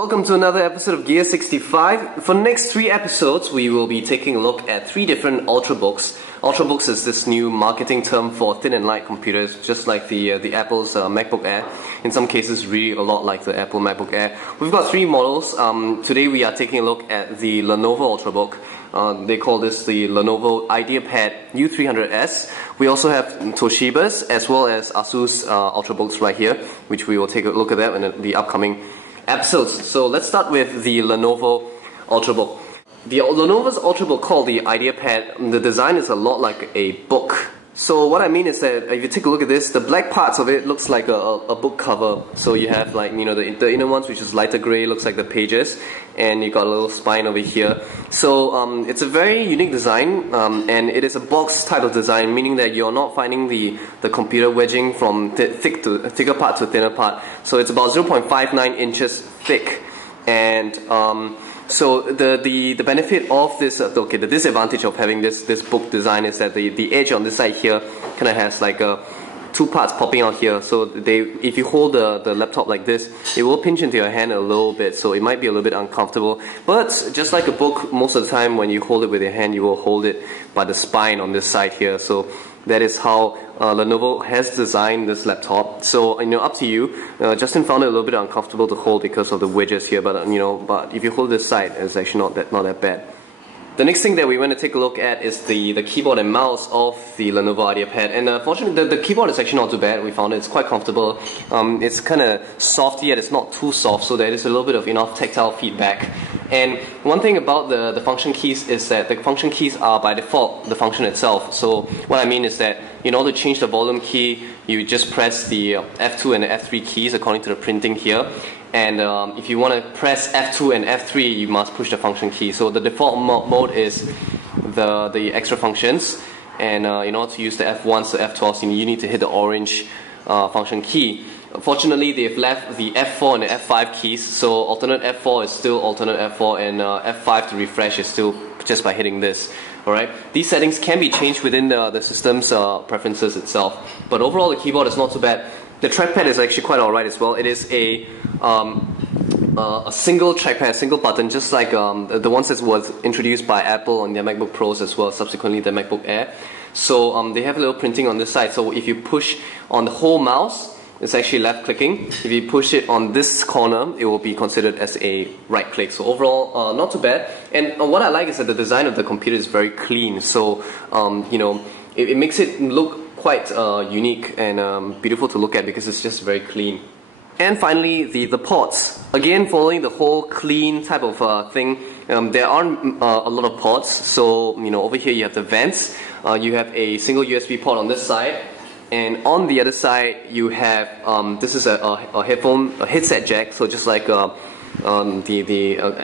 Welcome to another episode of Gear65. For the next 3 episodes, we will be taking a look at 3 different Ultrabooks. Ultrabooks is this new marketing term for thin and light computers, just like the Apple's MacBook Air. In some cases, really a lot like the Apple MacBook Air. We've got 3 models. Today we are taking a look at the Lenovo Ultrabook. They call this the Lenovo IdeaPad U300S. We also have Toshiba's as well as Asus Ultrabooks right here, which we will take a look at that in the upcoming episodes. So let's start with the Lenovo Ultrabook. The Lenovo's Ultrabook called the IdeaPad, the design is a lot like a book. So what I mean is that if you take a look at this, the black parts of it looks like a book cover. So you have like, you know, the inner ones, which is lighter grey, looks like the pages, and you got a little spine over here. So it's a very unique design, and it is a box type of design, meaning that you're not finding the computer wedging from thicker part to thinner part. So it's about 0.59 inches thick, and so the benefit of this, the disadvantage of having this book design is that the edge on this side here kind of has like 2 parts popping out here. So if you hold the laptop like this, it will pinch into your hand a little bit, so it might be a little bit uncomfortable. But just like a book, most of the time when you hold it with your hand, you will hold it by the spine on this side here. So that is how Lenovo has designed this laptop. So, you know, up to you. Justin found it a little bit uncomfortable to hold because of the wedges here, but but if you hold this side, it's actually not that bad. The next thing that we want to take a look at is the keyboard and mouse of the Lenovo IdeaPad, and fortunately the keyboard is actually not too bad. We found it's quite comfortable. It's kind of soft, yet it's not too soft, so there is a little bit of enough tactile feedback. And one thing about the function keys is that the function keys are by default the function itself. So what I mean is that in order to change the volume key, you just press the F2 and the F3 keys according to the printing here. And if you want to press F2 and F3, you must push the function key. So the default mode is the extra functions, and in order to use the F1s to F12s, you need to hit the orange function key. Fortunately, they've left the F4 and the F5 keys, so alternate F4 is still alternate F4, and F5 to refresh is still just by hitting this. Alright, these settings can be changed within the system's preferences itself, but overall the keyboard is not too bad. The trackpad is actually quite alright as well. It is a single trackpad, a single button, just like the ones that was introduced by Apple on their MacBook Pros as well, subsequently the MacBook Air. So they have a little printing on this side, so if you push on the whole mouse, it's actually left clicking. If you push it on this corner, it will be considered as a right click. So overall, not too bad. And what I like is that the design of the computer is very clean. So you know, it makes it look quite unique and beautiful to look at because it's just very clean. And finally, the ports. Again, following the whole clean type of thing, there aren't a lot of ports. So you know, over here you have the vents. You have a single USB port on this side. And on the other side, you have this is a headset jack. So just like the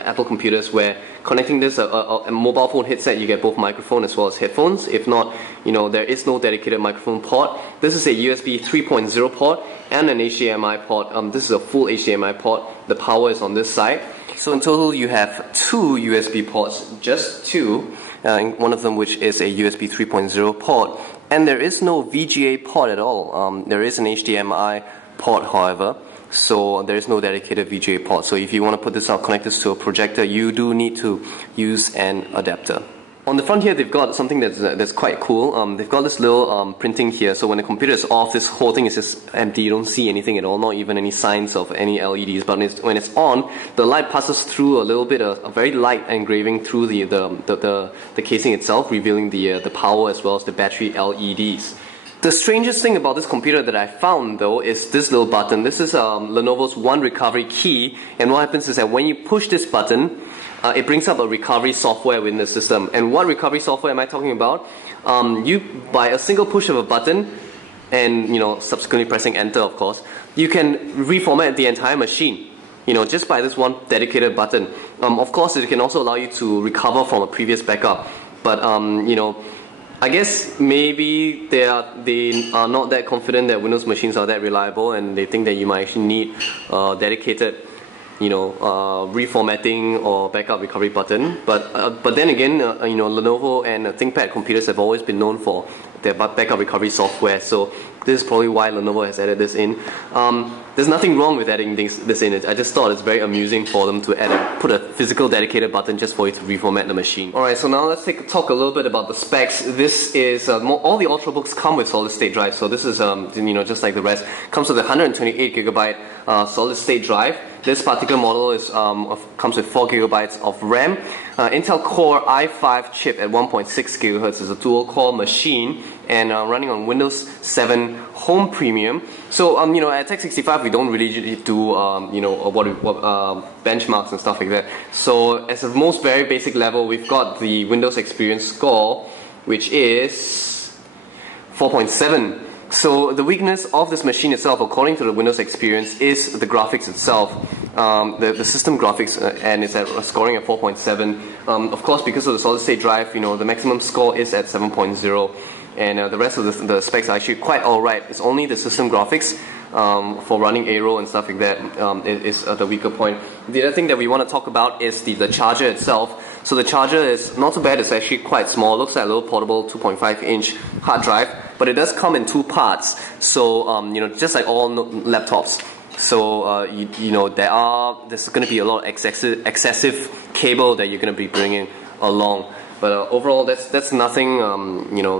Apple computers, where connecting this a mobile phone headset, you get both microphone as well as headphones. If not, you know, there is no dedicated microphone port. This is a USB 3.0 port and an HDMI port. This is a full HDMI port. The power is on this side. So in total, you have 2 USB ports, just 2. One of them which is a USB 3.0 port. And there is no VGA port at all. There is an HDMI port, however, so there is no dedicated VGA port. So if you want to put this out, connect this to a projector, you do need to use an adapter. On the front here, they've got something that's quite cool. They've got this little printing here, so when the computer is off, this whole thing is just empty. You don't see anything at all, not even any signs of any LEDs. But when it's on, the light passes through a little bit, a very light engraving through the casing itself, revealing the power as well as the battery LEDs. The strangest thing about this computer that I found though is this little button. This is Lenovo's One Recovery key, and what happens is that when you push this button, it brings up a recovery software within the system. And what recovery software am I talking about? You, by a single push of a button, and you know, subsequently pressing enter, of course, you can reformat the entire machine. You know, just by this one dedicated button. Of course, it can also allow you to recover from a previous backup. But you know, I guess maybe they are not that confident that Windows machines are that reliable, and they think that you might actually need dedicated, you know, reformatting or backup recovery button. But then again, you know, Lenovo and ThinkPad computers have always been known for their backup recovery software. So this is probably why Lenovo has added this in. There's nothing wrong with adding this in. I just thought it's very amusing for them to put a physical dedicated button just for you to reformat the machine. Alright, so now let's talk a little bit about the specs. This is, all the Ultrabooks come with solid state drive, so this is, just like the rest, comes with a 128GB solid state drive. This particular model is comes with 4GB of RAM. Intel Core i5 chip at 1.6 GHz is a dual core machine, and running on Windows 7 Home Premium. So at Tech65 we don't really do benchmarks and stuff like that. So as a most very basic level, we've got the Windows Experience score, which is 4.7. So the weakness of this machine itself, according to the Windows Experience, is the graphics itself, the system graphics, and it's at scoring at 4.7. Of course, because of the solid state drive, the maximum score is at 7.0, and the rest of the specs are actually quite alright. It's only the system graphics for running Aero and stuff like that is the weaker point. The other thing that we want to talk about is the charger itself. So the charger is not too bad. It's actually quite small. It looks like a little portable 2.5-inch hard drive, but it does come in two parts. So just like all laptops. So there's going to be a lot of excessive cable that you're going to be bringing along. But overall, that's nothing.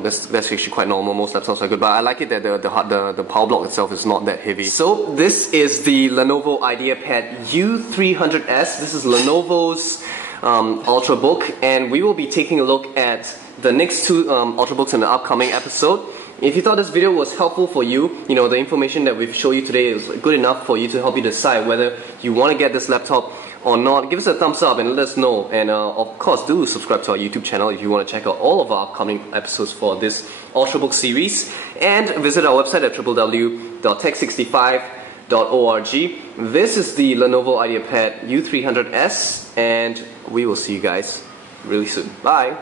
That's actually quite normal. Most laptops are good, but I like it that the power block itself is not that heavy. So this is the Lenovo IdeaPad U300S. This is Lenovo's Ultrabook, and we will be taking a look at the next two Ultrabooks in the upcoming episode. If you thought this video was helpful for you, the information that we've shown you today is good enough for you to help you decide whether you want to get this laptop or not, give us a thumbs up and let us know. And of course, do subscribe to our YouTube channel if you want to check out all of our upcoming episodes for this Ultrabook series. And visit our website at www.tech65.org. This is the Lenovo IdeaPad U300S, and we will see you guys really soon. Bye!